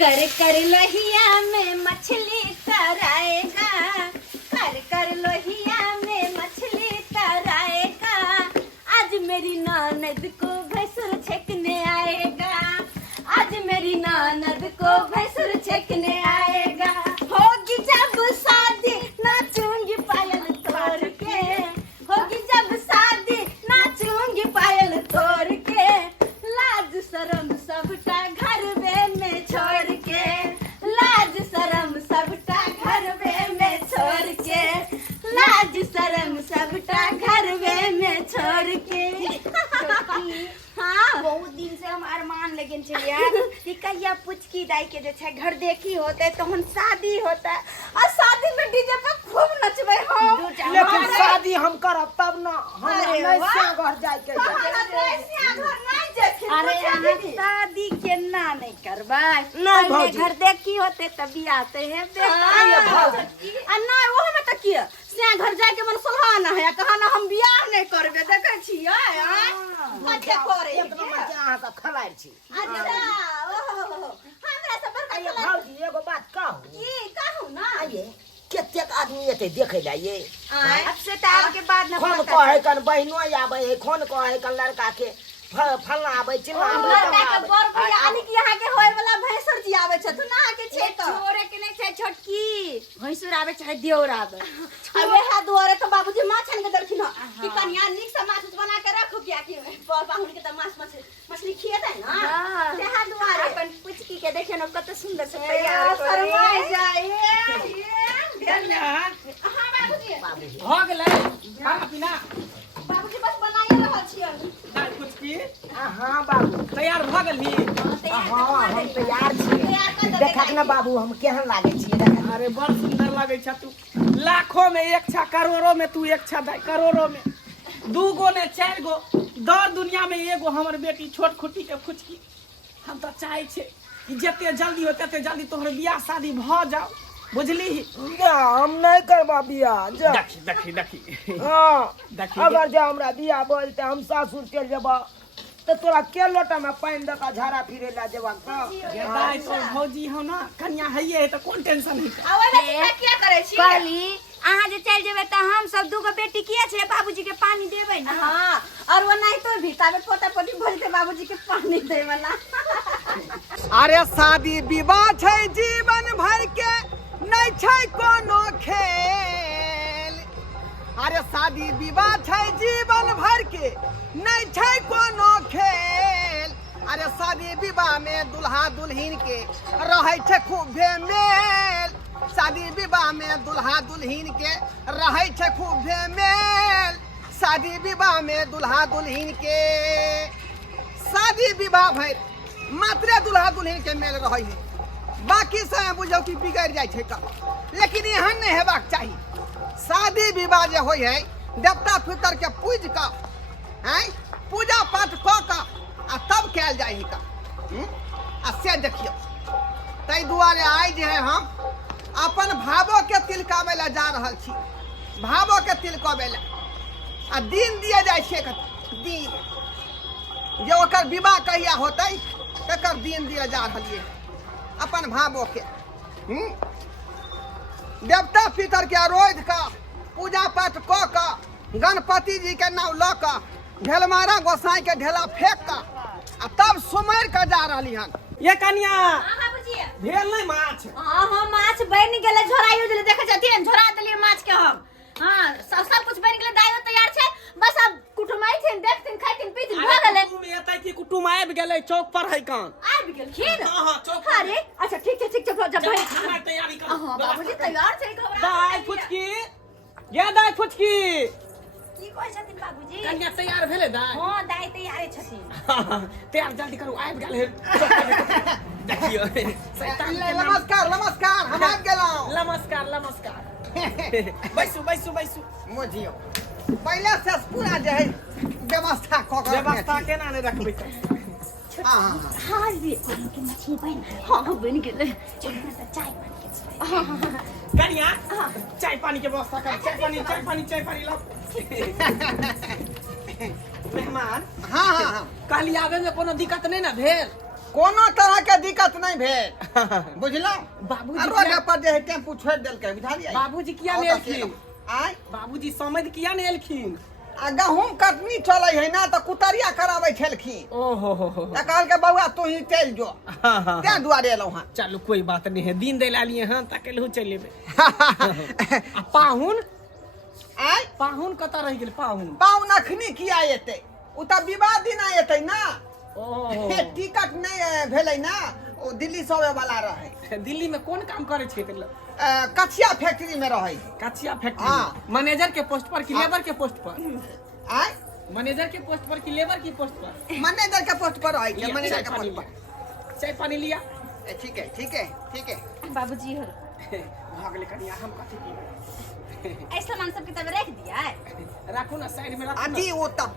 कर कर लोहिया में मछली तराएगा, कर कर लोहिया में मछली तराएगा, आज मेरी ननद को भैंसुर छेकने आएगा, आज मेरी ननद को भैंसुर छेकने आएगा। होगी जब शादी नाचूंगी पायल तोड़ के, होगी जब शादी नाचूंगी पायल तोड़ के, लाज शरम सबटा घर में छोड़ के, लाज शरम सबटा घर में छोड़ के, लाज शरम सबटा घर में छोड़ के। हाँ बहुत दिन से हम अरमान लेकिन चलिए कि कहिया पुचकी दाई के जे छै घर देखी होते तो हम शादी होता और शादी में डीजे पे खूब नचबे हम। लेकिन शादी हम करब तब ना, हम अरे नहीं वाह। से घर जाय के अरे यहाँ शादी केना नहीं करबै, नहीं पहले भौजी। घर देखी होते तभी आते हैं नहीं वो में तो किया से घर जाए के मन सुलहा ना है, कहा ना हम बियाह नहीं करबे, देखे छियै कते करे एक नंबर के अहाँ का खलाड़ छी। अच्छा ओहो हमरा सब बड़का आइए चला भौजी एगो बात कहू, की कहू ना आइए केतेक आदमी एते देखे ला ये आय अब से तार के बाद न खोन पता कहे कन बहिनो आवे है, खोन कहे कन लड़का के फलना आवे चिल्ला आवे लड़का के बर बियाह आनी कि यहाँ के होय वाला भैंसुर जी आवे छथु ना के छे तो छोरे के नहीं छै छोटकी भैंसुर आवे चाहे देवर आवे। अबे हाथ दुआरे तो बाबूजी माछ छन के देलखिन कि कन्या नीक से माछ बना के रखो किया कि बाहुन के त माछ मछली खिएतै ना हाँ। ते हाथ दुआरे अपन पुचकी के देखे न कत सुंदर से तैयार तैयार शर्मा करे। जाए कन्या हां बाबूजी भ गेलै खाना पीना बाबूजी बस बनाइए रहल छियै दाल कुछ की हाँ बाबू तैयार भ गेलही। हाँ हम तैयार छी। तैयार कर दे देखक ना बाबू हम केहन लागे छी, देखक अरे बड़ सुंदर लगे छ तू, लाखों में एक छा, करोड़ों में तू एक छा, करोड़ों में दू गो ने चार गो, दर दुनिया में एगो हमर बेटी छोट खुटी के फुचकी। हम तो चाहे छे कि जते जल्दी हो तते जल्दी तोहर बियाह शादी भ जाओ, बुझली। जा हम नहीं करबा बियाह जा। देखी देखी देखी हाँ देखी अगर जा हमरा बियाह बोलते हम सासुर चल जेबा तो तोरा के लोटा में पानी दका झाड़ा फिरे ला जेबा ये दाई तो भौजी हो ना, कन्या हइये है तो कौन टेंशन है। आवे में क्या करे छी कहली अहाँ जे चल जेबै त हम सब दूगो बेटी किए छै बाबूजी के पानी देबै ना। हां और वो नहीं तो भी ताबे पोता पोती भरते बाबूजी के पानी दे वाला अरे शादी विवाह छै जीवन भर के नहीं छै कोनो खेल, अरे शादी विवाह छै जीवन भर के नहीं छै कोनो खेल, अरे शादी विवाह में दुल्हा दुल्हिन के रहे छै खूबे मेल, शादी विवाह में दुल्हा दुल्हिन के रहे छै खूबे मेल, शादी विवाह में दुल्हा दुल्हिन के शादी विवाह भर मात्र दुल्हा दुल्हिन के मेल रहे है, बाकी समय बुझो कि बिगड़ जाए छै काम, लेकिन एहन नहीं हेबाक चाही। शादी विवाह जे होय है देवता पितर के पूज का हैं पूजा पाठ क का आ तब कैल जाय है का आ से देखियो। तै दुआरे आइ जे है हम अपन भावो के तिलकावे ला जा रहल छी, भावो के तिलकावे ला आ दिन दिए जाय छै दिन जे ओकर विवाह कहिया होतै तकर दिन दिए जा रहलिए अपन भावो के। देवता पितर के रोज का पूजा पाठ क का गणपति जी के नाम ल का ढेलमारा गोसाई के ढेला फेंक का आ तब सुमर के जा रहली हन। ये कन्या हां बाबूजी भेल नहीं माछ। हां हां माछ बन गेले, झोराइयो जे देखे छथिन झोरा देलिए माछ के हम। हां सब कुछ बन गेले, दाइयो तैयार छै, बस अब कुटुमाई थिन देखथिन खाइथिन पीथिन भ गेले। कुटुम एतै कि कुटुम आबि गेलै चौक पर है कान। आबि गेलखिन हां हां चौक पर। अरे अच्छा ठीक छै जब भाई खाना तैयारी कर। हां बाबूजी तैयार छै घबरा दाई फुचकी ये दाई फुचकी की कहै छथिन बाबूजी? कन्या तैयार भेले दाई। हां दाई तैयारे छथिन। तैयार जल्दी करू आबि गेल है। देखियो शैतान के नाम। नमस्कार नमस्कार हम आबि गेलहुं। नमस्कार नमस्कार। बैसू बैसू बैसू। मोजियो पहले से पूरा जे है व्यवस्था क के व्यवस्था केना ने रखबै। हां हां रे के मछली बन हां बन गेले, एकरा त चाय बन के कन्या चाय पानी के व्यवस्था कर। चाय पानी लो। मेहमान हां हां कहली आवे में कोनो दिक्कत नहीं ना भेल। कोनो तरह के दिक्कत नहीं भेल बुझलो। बाबूजी रोड पर जे है टेम्पू छोड़ देलकै बुझलियै। बाबूजी किया नहीं एलखिन? आय बाबूजी समझ किया नहीं एलखिन? आ गहूम कटनी चलै है ना तो कुतरिया कराबै छलखिन। ओहो हो त कहलकै बउआ तू ही चल जो। हाँ तै दुआरे एलौ हां। चलो कोई बात नहीं है, दिन दे ला लिए हाँ तकेलहु चल लेबे। आ पाहुन आय पाहुन कतऽ रह गेल? पाहुन पाउन अखनी किया एतै? उ त विवाह दिन एतै ना। ओहो टिकट नहीं भेलै ना, ओ दिल्ली से आवे वाला रहे। दिल्ली में कौन काम करे छे? कचिया फैक्ट्री में रहे। कचिया फैक्ट्री हाँ। मैनेजर के पोस्ट पर कि हाँ। लेबर के पोस्ट पर? आय मैनेजर के पोस्ट पर कि लेबर की पोस्ट पर? मैनेजर के पोस्ट पर रहे। लिया, मैनेजर चाय के पानी पोस्ट लिया, चाय पानी लिया। पर ठीक है ठीक है ठीक है। बाबूजी हो भाग ले कनिया, हम कथी पीबे? ऐ सामान सब किताब रख दिया है। राखू ना साइड में राखू अति ना। उत्तम।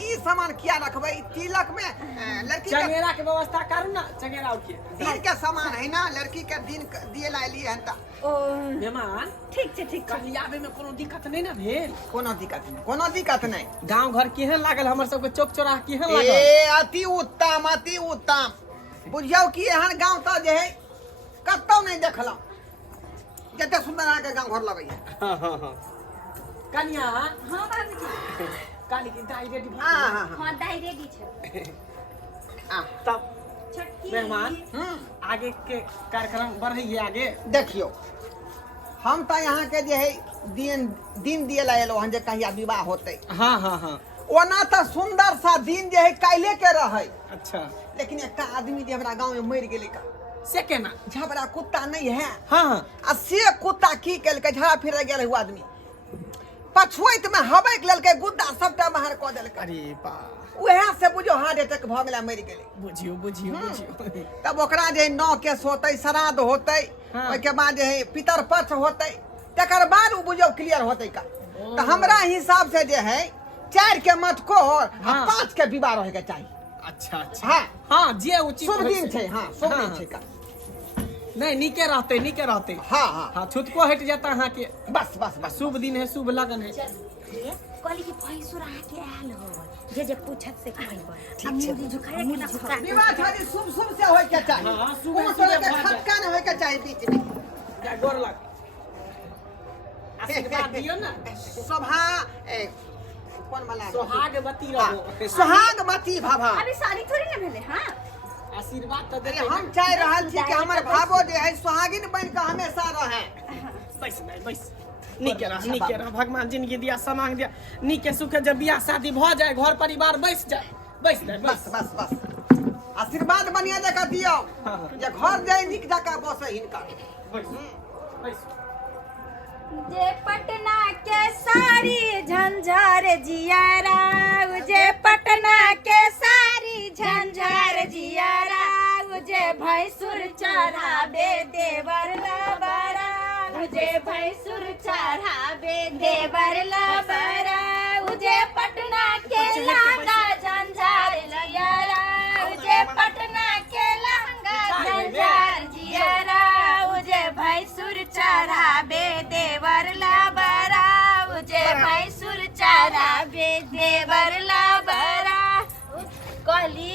ई सामान किया रखबै? तिलक में लड़की के चंगेरा के व्यवस्था करू ना, चंगेरा उठिए। दिन के सामान है ना, लड़की के दिन दिए ला लिए हन त ओ मेहमान ठीक छै ठीक छै। कहीं आवे में कोनो दिक्कत नहीं ना भेल? कोनो दिक्कत नहीं, कोनो दिक्कत नहीं। गांव घर केहन लागल? हमर सबके चौक चौराहा केहन लागल? ए अति उत्तम अति उत्तम। बुझियौ कि एहन गांव त जे है कतौ नहीं देखलौ जते सुंदर अहाँ के गांव घर लगै है। हाँ हाँ हाँ। कनिया हां बाबूजी। काली की दाई रेडी भ हां हां हां दाई रेडी छै। तब छोटकी मेहमान आगे के कार्यक्रम बढ़िए आगे। देखियो हम त यहाँ के जे है दिन दिए ला एलो हन जे कहिया विवाह होतै। हाँ हाँ हाँ। ओना त सुंदर सा दिन जे है काल्हे के रहे, अच्छा लेकिन एक आदमी जे हमरा गांव में मर गेलै का से केना? झबरा कुत्ता नहीं है। हाँ हाँ आ से कुत्ता की केलकै? झड़ा फिर गेल है आदमी, पछुआइत में हबैक लेलकै, गुद्दा सबटा बाहर क देलकै। अरे बा उहे से बुझो हार्ट अटैक भ गेलै, मर गेलै। बुझियो बुझियो बुझियो। तब ओकरा जे नौ केस होतै, श्राद्ध होतै, हाँ। ओइ के बाद जे है पितर पक्ष होतै, तकर बाद उ बुझो क्लियर होतै का। त हमरा हिसाब से जे है 4 के मटको और हाँ। 5 के विवाह रहे के चाहिए। अच्छा अच्छा हाँ। हाँ जे उचित शुभ होइ दिन छै। छै। हाँ शुभ हाँ, दिन हाँ। छै का। नहीं नीके रहते नीके रहते। हाँ हाँ हाँ छुटको हट जाता अहाँ के। बस बस बस। शुभ दिन है, शुभ लगन है। कहली कि भैंसुर आके आयल हो जे पूछत से कहबै। ठीक छै। मुंह झुकाए के ना झुका। विवाह शादी शुभ शुभ से होय के चाहिए। हाँ, शुभ कोनो शुभ तरह के भऽ जाय। खटका नहीं होय के चाहिए बीच में। क्या गोर लग आशीर्वाद दियो ना। शोभा कौन वाला? सोहागवती हाँ, रहो। सोहागवती भवा। अभी शादी थोड़ी ना भेले। हां आशीर्वाद तो अरे देते हम चाह रहल छी कि हमर भावो जे है सुहागिन बन के हमेशा रहे। बैस भाई बैस। नीके रह भगवान जिंदगी दिया, समांग दिया, नीके सुखे जब बियाह शादी भ जाए, घर परिवार बैस जाए, बैस जाए बस बस। बस बस। आशीर्वाद बढ़िया जगह दियो हाँ। जे घर जाए निक जगह बसे हिनका। बैस बैस। जे पटना के सारी झंझार जियारा, जे पटना के सारी झंझार जियारा, जे भैंसुर चढ़ाबे देवर लबरा, जे भैंसुर चढ़ाबे देवर लबरा, जे पटना के लहंगा झंझार जियारा, जे पटना के लहंगा झंझार जियारा, जे भैंसुर चढ़ाबे देवर लबरा, जे भैंसुर चढ़ाबे देवर लबरा। कहली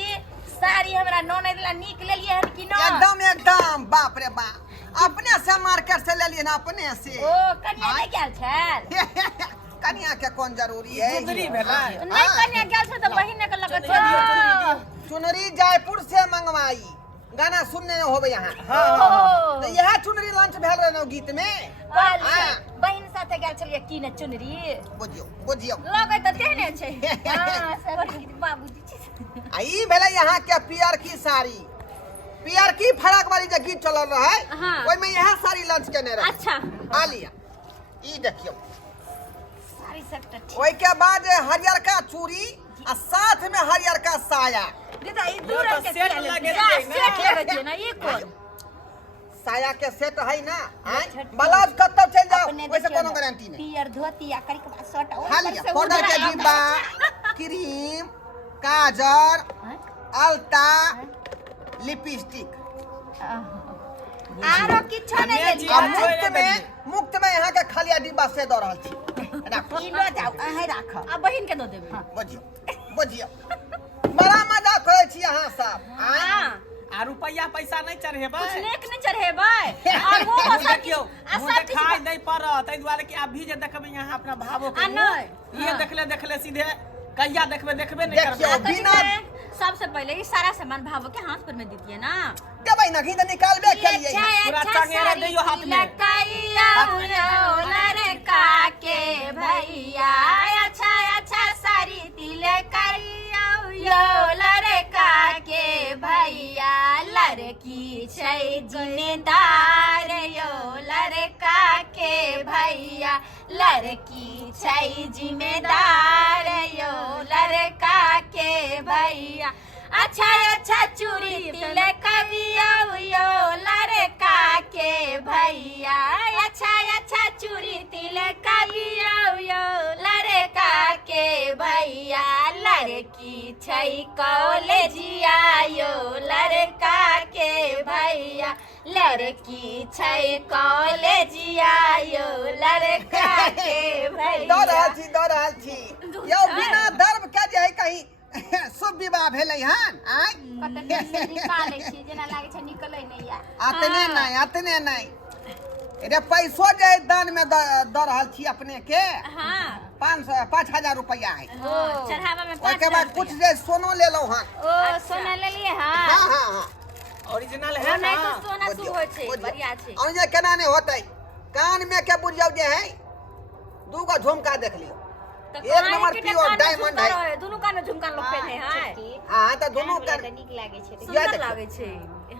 साड़ी हमरा ननद ला निक लेलिए हन कि ना? एकदम एकदम बाप रे बाप। अपने से मार्केट से ले लिए ना, अपने से। ओ कन्या ले गेल छल? कन्या के कौन जरूरी है? सुंदरी भेला। नहीं कन्या गेल छ त बहिन के लगत छ। चुनरी जयपुर से मंगवाई। गाना सुनने होबे यहाँ। ओ तो यह चुनरी लॉन्च भेल रहे ना गीत में। हाँ। बहिन साथे गेल छलिए की न चुनरी बुझियो बुझियो। लगे त तेहने छै। हां सब बाबूजी छै। आ ई भेले यहाँ के पियर की साड़ी, पियर की फराक वाली जो गीत चल रहा है, हाँ। ओई में यह साड़ी लॉन्च केने रहे। अच्छा आ लिया ई देखियो। साड़ी सब त ओई के बाद हरियर का चूड़ी आ साथ में हरियर का साया। दीदा ई दूर वो तो के सेट लगे छै ना। सेट लगे छै ना ई कोन? साया के सेट है ना। छठी। ब्लाउज कत्तो चल जाओ अपने वैसे देखियो कोनो ना, गारंटी नहीं। पियर धोती आ करी के शर्ट और खा लिया पाउडर के डिब्बा, क्रीम, काजर, अलता, लिपस्टिक। आरो किछो नहीं हमे लेली। जी- आ मुफ्त में यहाँ के खालिया डिब्बा से दो रहल छी। राखो ई लो जाओ अहे राख। आ बहिन के दो देबे। बुझियो बुझियो। बड़ा मजा करे छी यहाँ सब। हां आ रुपया पैसा नहीं चढ़ेबै कुछ लेक नहीं चढ़ेबै और वो सब देखियो आ मुँह सब चीज देखाई नहीं पड़त ताहि दुआरे कि आप भी जे देखबै यहाँ अपना भावो के आ नहीं, ये हाँ। देखले सीधे कहिया देखबे नहीं देखियो, करबै बिना सबसे पहले ये सारा सामान भावो के हाथ पर में दीजिए ना। देबै ना, घी तो निकालबे करिए। पूरा चंगेरा दियो हाथ में। लड़का के भैया अच्छा अच्छा सारी तिलकैया यो लड़का के भैया लड़की छै जिम्मेदार यो लड़का के भैया लड़की छै जिम्मेदार यो लड़का के भैया अच्छा अच्छा चूड़ी तिलकैया यो लड़का के भैया अच्छा अच्छा चूड़ी तिलकैया यो लड़का के भैया लड़की छै कॉलेजिया यो लड़का के भैया लड़की छै कॉलेजिया यो लड़का के भैया। दऽ रहल छी यौ बिना धर्म के जे है कहीं शुभ विवाह भेलै हन आइ निकालै छी जेना लागै छै निकलै नहि या अतने नहीं रे पैसो जे दान में दऽ रहल छी अपने के हाँ 5,000 रुपया है। चढ़ावा में ओके बाद कुछ जे सोनो ले लो हन। ओ सोना ले लिए हाँ हाँ ओरिजिनल है नहीं ना तो सोना शुभ होइ छै बढ़िया छै। और जे केना नहीं होतै कान में के बुझियौ जे है दूगो झुमका देख लियो एक नंबर प्योर डायमंड है दुनू कान झुमका लोग पहने है हाँ तो दोनों कान नीक लागे छै या सुंदर देखियो। लागे छै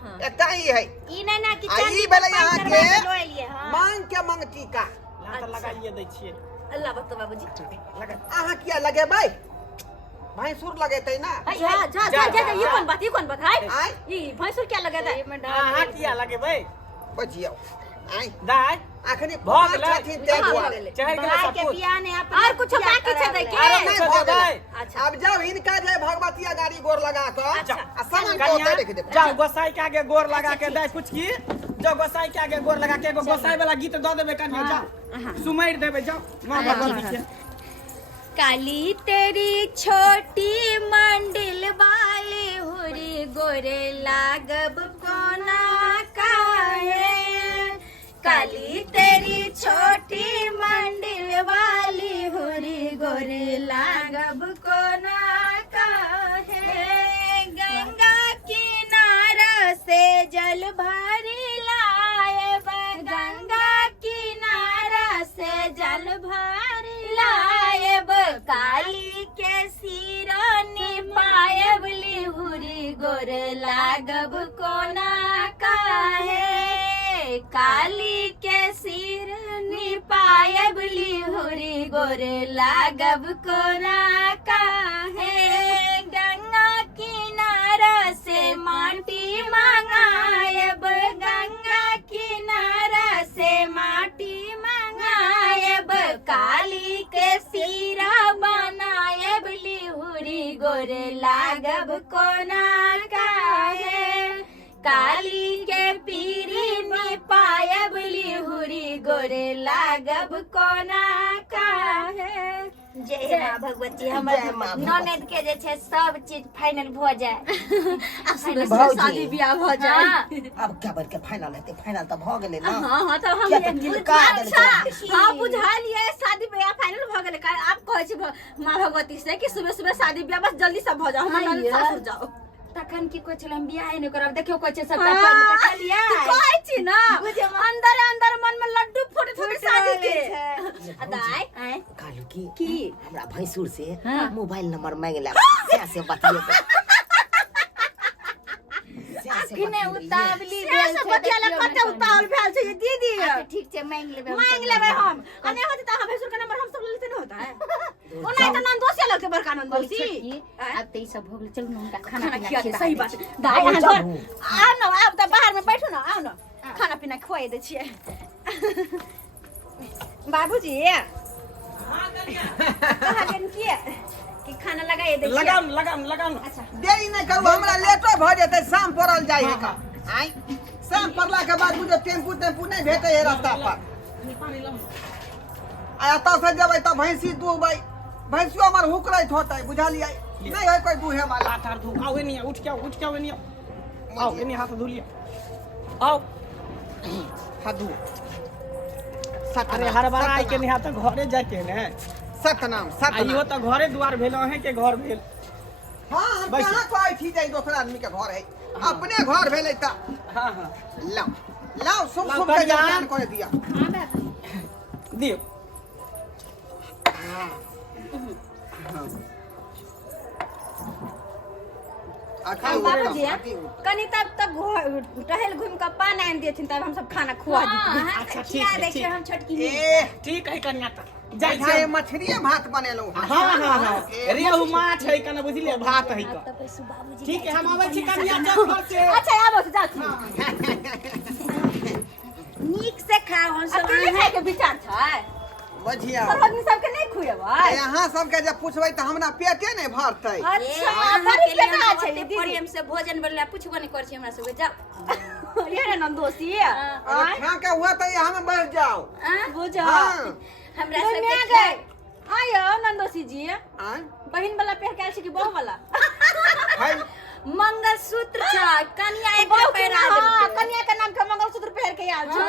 हाँ एकटा ही है ई नहीं ना कि आ चांदी ई भेलै पर यहाँ पान के करबा के लिए हां मांग के मंगटी का ला तो लगाइए दै छियै अल्लाह बतो बाबूजी अहाँ किया लगेबै भैंसुर लगेतै ना जा ये कौन बात है आइ ई भैंसुर क्या लगेता अहाँ किया लगेबै बजियौ आइ दाइ अखनी भऽ भगत गेलै। छथिन तै दुआरे चढ़ि गेलै सब के कुछ बियाह ने अपन और कुछ बाकी छै दै के आरो नहीं कुछो भऽ देबै गेलै। अच्छा। अब जब हिनका जे भगवतिया गाड़ी गोर लगा कऽ अच्छा। आ सामान को कन्या ओतै रख देबै जाओ गोसाई के आगे गोर लगा के दाइ कुछ की जो गोसाई के आगे गोर लगा के एगो गोसाई वाला गीत दऽ देबै कन्या जाओ सुमैर देबै जाओ मां भगवती के काली तेरी छोटी मंडिल वाली हुरी गोरे लागब कोना काहे काली तेरी छोटी मंडिल वाली हुरी गोरे लागब कोना काहे गंगा किनारा से जल भरी लाएब गंगा किनारा से जल भरी लाएब काली के सिरानी पाएब लिहुरी गोर लागब कोना काहे काली के सिरानी पाएब लिहुरी गोर लागब कोना काहे गंगा किनारा से माटी मंगाएब गंगा किनारा से माटी मंगाएब काली के सिरा बनाएब लिहुरी गोर लागब कोना काहे काली के पीरी में पायब लिहुरी गोर लागब कोना काहे। जय मां भगवती हमर ननद के जे छै सब चीज फाइनल भ जाए शादी बियाह भ जाए अब क्या बोल के फाइनल हेतै फाइनल तऽ भऽ गेलै ना हाँ तो हम क्या तो तिलका अच्छा देलकै। हाँ बुझा लिए शादी बियाह फाइनल भ गेलै का आप कहै छी मां भगवती से कि सुबह सुबह शादी बियाह बस जल्दी सब भ जाओ हम ननद सासुर जाओ तखन की कोइ छलम बियाह नहि करब देखियो कोइ छै सबटा कर के चलिए कहै छी ना अंदर अंदर मन में लड्डू फूट फूट शादी के अदाई कहलू की की हमरा भैंसुर से मोबाइल नंबर मांग ले से बतियेबै किने उतावली से सब बतियाला कते उतावल भेल छै दीदी ठीक छै मांग लेबै हम अने होत त हम भैंसुर के नंबर हम सब लेते न होता है ओना त नंदोसिया लगते बड़का नंदोसी अब ते सब हो गेल चलू ना उनका खाना खाना पीना खिया खिया सही बात दाई यहाँ घर आओ न आप त बाहर में बैठो न आओ न खाना पीना खुआई दे छिए बाबूजी कहलियन कि खाना लगाए दे छिए लगाम अच्छा देरी नहीं करू हमरा लेटो भऽ जेतै शाम पड़ल जाइ है का आइ शाम पड़ला के बाद बुझो टेम्पू नहीं भेटै है रास्ता पर आ एतऽ से जेबै तऽ भैंसी दुहबै भैंसियो हमर हुकरैत होतै बुझलियै नहीं है कोई दुहे वाला लाठार धू आवे नहीं उठ के आवे नहीं आओ इन्हीं हाथ धो लिया आओ हाथ धो अरे हर बार आई के नहीं हाथ घरे जाके ने सतनाम आइयो सतनाम तो घरे द्वार भेल अहे के घर भेल हाँ हम बैठ। कहाँ को आई थी जाई दूसरा आदमी के घर है अपने घर भेले ता हाँ हाँ लाओ लाओ शुभ लाओ शुभ कर के जा। ज्ञान कर दिया दियो अच्छा बाबूजी कनी तब तक टहल घूम के पान आन देथिन तब हम सब खाना खुआ देथिन अच्छा ठीक खिला है दै ठीक छै हम छोटकी ए ठीक है कन्या तक जाय अच्छा छै ये मछली भात बनेलो हाँ हाँ हाँ रेहू माछ है कने बुझलिए भात है का ठीक है हम आबै छी कन्या चल घर से अच्छा आबो से जाथि नीक से खाओ हम सब अकेले खाए के विचार छै बझिया सब आदमी सबके नहीं खुएबै यहाँ सबके जब पूछबै तऽ हमरा पेटे नहीं भरतै अच्छा बड़ी केना छै दीदी प्रेम से भोजन बनला पूछबो नहीं कर छी हमरा सबके जाओ ये रे नंदोसी अरे खा के हुआ तो यहाँ में बैठ जाओ बुझा हाँ हमरा दुनिया सबके गए आयो नंदोसी जी आय बहिन वाला पहन के आयल छी कि बहू वाला है मंगलसूत्र छ कन्या एक बहू के पैरा नाम देलकै। कन्या के नाम के मंगलसूत्र पहन के आयल छी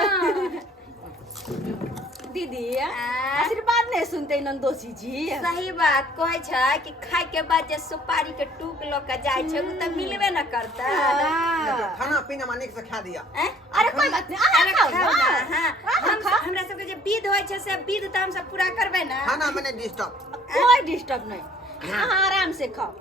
दीदी आशीर्वाद नहीं सुनते नंदोसी जी सही बात कहै छै कि खाय के बाद जे सुपारी के टूक ल के जाय छै उ त मिलबे न करता खाना पीना में निक से खा दिया अरे कोई बात नहीं अरे खाओ ना हमरा सबके जे विध होइ छै से विध त हम सब पूरा करबै ना खाना में नहीं डिस्टर्ब कोई डिस्टर्ब नहीं हाँ आराम से खाओ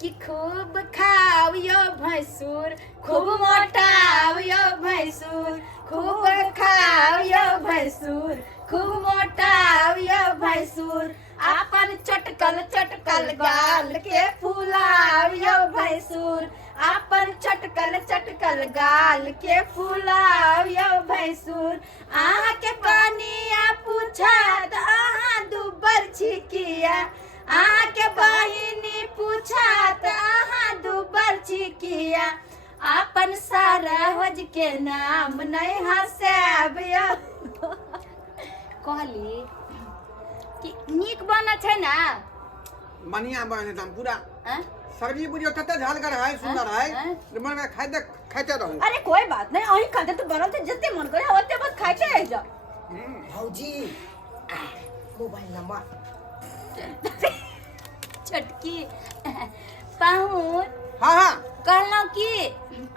कि खूब खाओ यो भैंसुर खूब मोटाओ यो भैंसुर खूब खाओ यो भैंसुर खूब मोटाओ यो भैंसुर अपन चटकल चटकल गाल के फुलाओ यो भैंसुर अपन चटकल चटकल गाल के फुलाओ यो भैंसुर आहा के पानिया पूछा त आहा दुबर छिकिया आहा के बहिनी पूछा त आहा दुबर छिकिया अपन सारा हज के नाम नहीं हंसाब कहली कि नीक बना छै ना बढ़िया बने एकदम पूरा आँ? सब्जी बुझियो तते झलगर है सुंदर है हाँ? मन में खाते रहूं अरे कोई बात नहीं अही खाते तो बनल थे जितने मन करे ओते बस खाए के जा भौजी मोबाइल नंबर छोटकी पाहुन हाँ हाँ कहलौं कि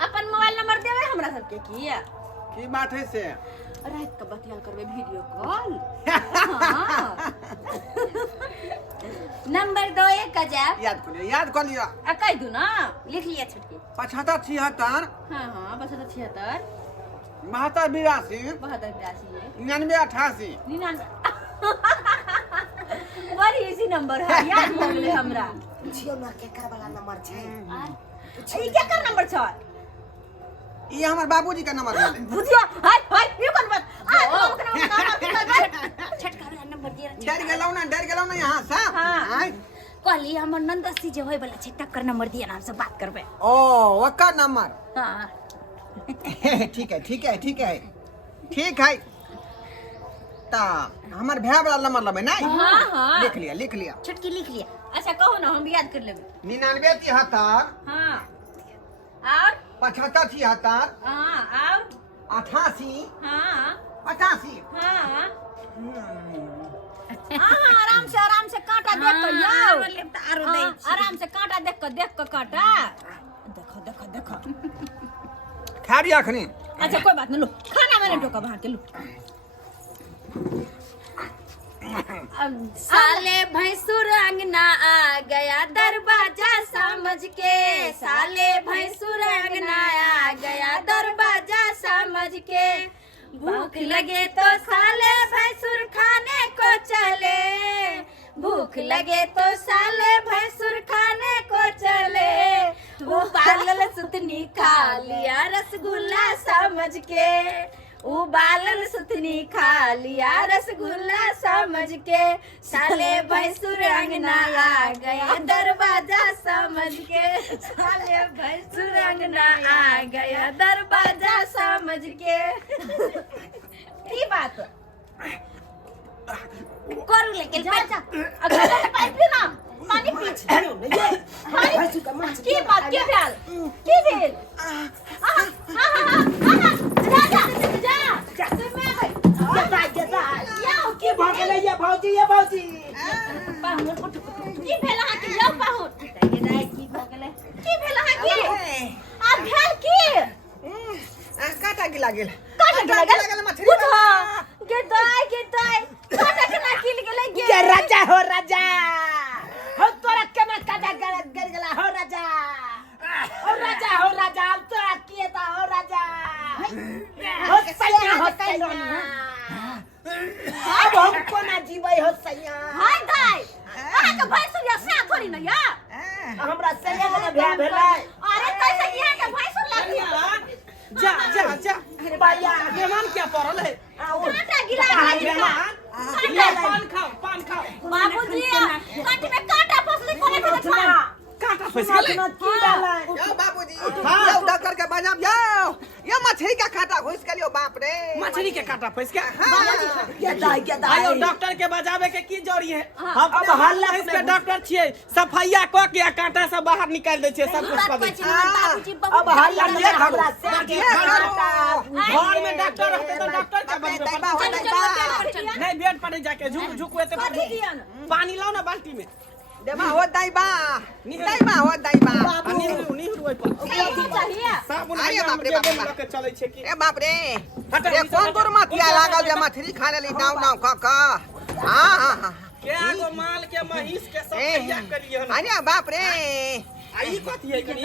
अपन मोबाइल नंबर देवे हमरा सबके की की बात है से रात के बतियाल करबे वीडियो कॉल नंबर दो 1000 याद कर लिया आ कह दू ना लिख लिया छोटकी 75 76 हाँ हाँ बस 76 72 82 72 99 88 बड़ी इसी नंबर है याद हो गेले हमरा जियो ना केकर वाला नंबर छै ई क्या कर नंबर छ ये हमार बाबूजी का नंबर है बुझियो हाय हाय ये कौन बात आ छोटका वाला नंबर दिया डर गेलौ ना यहाँ से हाँ। आय कहली हमर नंदसी जे होय वाला छै तकर नंबर दिया हम सब बात करबै ओ ओकर नंबर हां ठीक है ता हमार भैया वाला नंबर लेबै ना हाँ, हाँ। लिख लिया छोटकी लिख लिया अच्छा कहो ना हम याद कर लेबे 99 73 हां और 75 76 हां और 88 हां 85 हां आराम से कांटा देख कर जाओ आरो दै छी आराम से कांटा देख कर कांटा देखो खा रिया अखनी अच्छा कोई बात नहीं लो खाना मैंने टोका बाहर के लो साले भैंसुर अंगना आ गया दरवाजा समझ के साले भैंसुर अंगना आ गया दरवाजा समझ के भूख लगे तो साले भैंसुर खाने को चले भूख लगे तो साले भैंसुर खाने को चले वो पागल सुतनी खा लिया रसगुल्ला समझ के उबालल सुथनी खा लिया रसगुल्ला समझ के साले भैंसुर अंगना आ गया दरवाजा समझ के साले भैंसुर अंगना आ गया दरवाजा समझ के की बात करू लेकिन जा अगर पाइप ना पानी पी भैंसू का माछ की बात के भेल की भेल राजा जा तू मैं गेदा याओ की भऽ गेलै ये भौजी पाहुन की भेल अहाँ के याओ पाहुन गेदा की भऽ गेलै की भेल अहाँ की आ भेल की काटा गिला गेल काटा गेल मछली उठा गेदाई काटा केना किल गेलै ये राजा हो तोरा केना काटा गेला हो राजा अब तोरा किए ता हो राजा हो सैया अब हम कोना जीबै हो सैया हाय दाई अहाँ के भैंसुरिया सा थोड़ी न या हमरा सैया के भ्या भेलै अरे कैसे यहाँ के भैंसुर लगी जा अरे भैया मेहमान क्या पड़ल है काटा गिला मेहमान पान खाओ बाबूजी कंठ में कांटा फंसले कोने के देखा कांटा फंस गेलै की डाला यो बाबूजी यो डॉक्टर के बजाब यो मछली का काटा घुस गेलियो बाप रे मछली के कांटा फंस गया गेदा आयो डॉक्टर के बजावे के की जरूरी है हम अब हल्ला इस पे डॉक्टर छियै सफाइया क के कांटा सब बाहर निकाल दै छियै सब कुछ कर दै छियै अब हल्ला में हमरा से घर में डॉक्टर रहते तो डॉक्टर के बजावे नहीं बेड पर जाके झुक एते पानी लाओ ना बाल्टी में देबा हो दाइबा हो दाइबा नहीं रुई पर चाहिए साबुन अरे बाप रे बाप के चलै छै की ए बाप रे ये कौन तोर मतिया लागल जे मछली खा लेली नाव क हां क्या गो माल के महिष के सब तैयार करिए अरे बाप रे आई कथि है कनी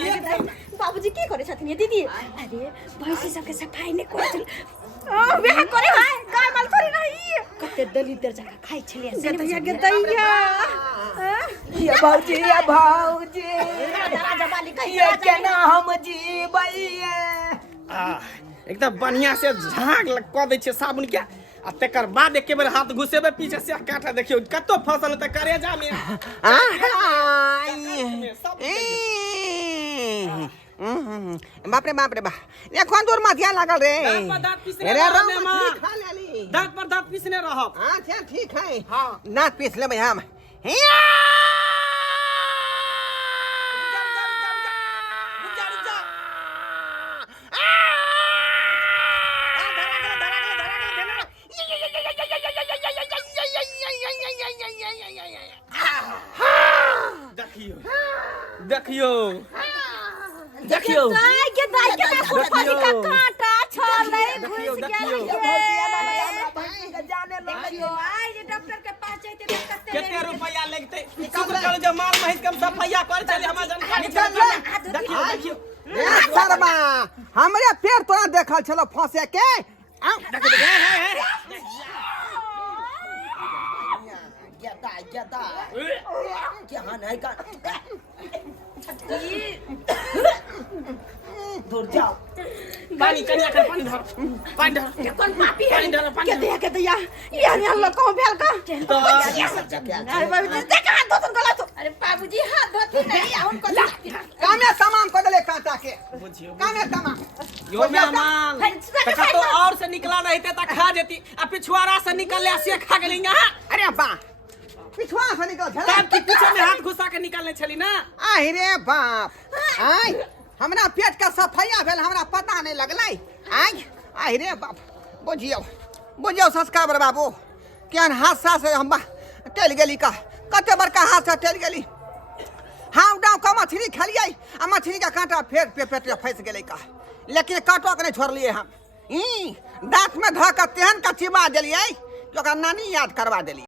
बाबूजी की करे छथिन ये दीदी अरे भैंसी सबके सफाई ने करे छल बियाह करे भाई गाय माल थोड़ी नहीं कते दलित जगह खाइ छलिए गेदैया ये भौजी राजा वाली कहि ये केना हम जीबै एकदम बढ़िया से झाग क दै छै साबुन के आ तकर बाद एके बेर हाथ घुसेबे पीछे से काटा देखियो कतो फसल त करेजा में बाप रे बा ये कौन तोर मतिया लागल रे दांत पीसने अरे रहब राम में मछली मां खा लेली दांत पर दांत पीसने रहब हां ठीक है हां दांत पीस लेबै हम देखियो गेदाई केना फुफाजी का कांटा छले घुस गेल जाने देखियो आई जे डॉक्टर के पास जइते त केते रुपया लगतै शुक्र कर जे माल महिष के सफाइया कर चले हमरा जानकारी देखियो सरबा हमरे पेड़ तोरा देखल छलो फंसे के गेदा केहन है का दूर जाओ पानी कनिया कर पानी धर कौन पापी है पानी धर पानी के देख के दैया ये अल्लाह को भेल का तो अरे बाबूजी देख हाथ धोतन गला तो अरे बाबूजी हाथ धोती नहीं उनको कामे सामान को दले कांटा के बुझियो कामे सामान यो मेहमान तका तो और से निकला रहते त खा जेती आ पिछवाड़ा से निकले से खा गेली यहां अरे बा पिछवा से निकल झला तब की पीछे में हाथ घुसा के निकालने छली ना आहि रे बाप आई हमरा पेट का सफाइया भेल हमरा पता नहीं लगलै आहि रे बाप बुझियो सस्काबर बाबू केहन हादसा से हम टल गेली का कते बड़का हादसा टल गेली हम डाव का मछली खेलिए आ मछली का कांटा फेर पेट में फंस गेलै का लेकिन कांटो के नहीं छोड़लिए हम दांत में धऽ के तेहन का चिबा देलिए कि ओकरा नानी याद करवा देली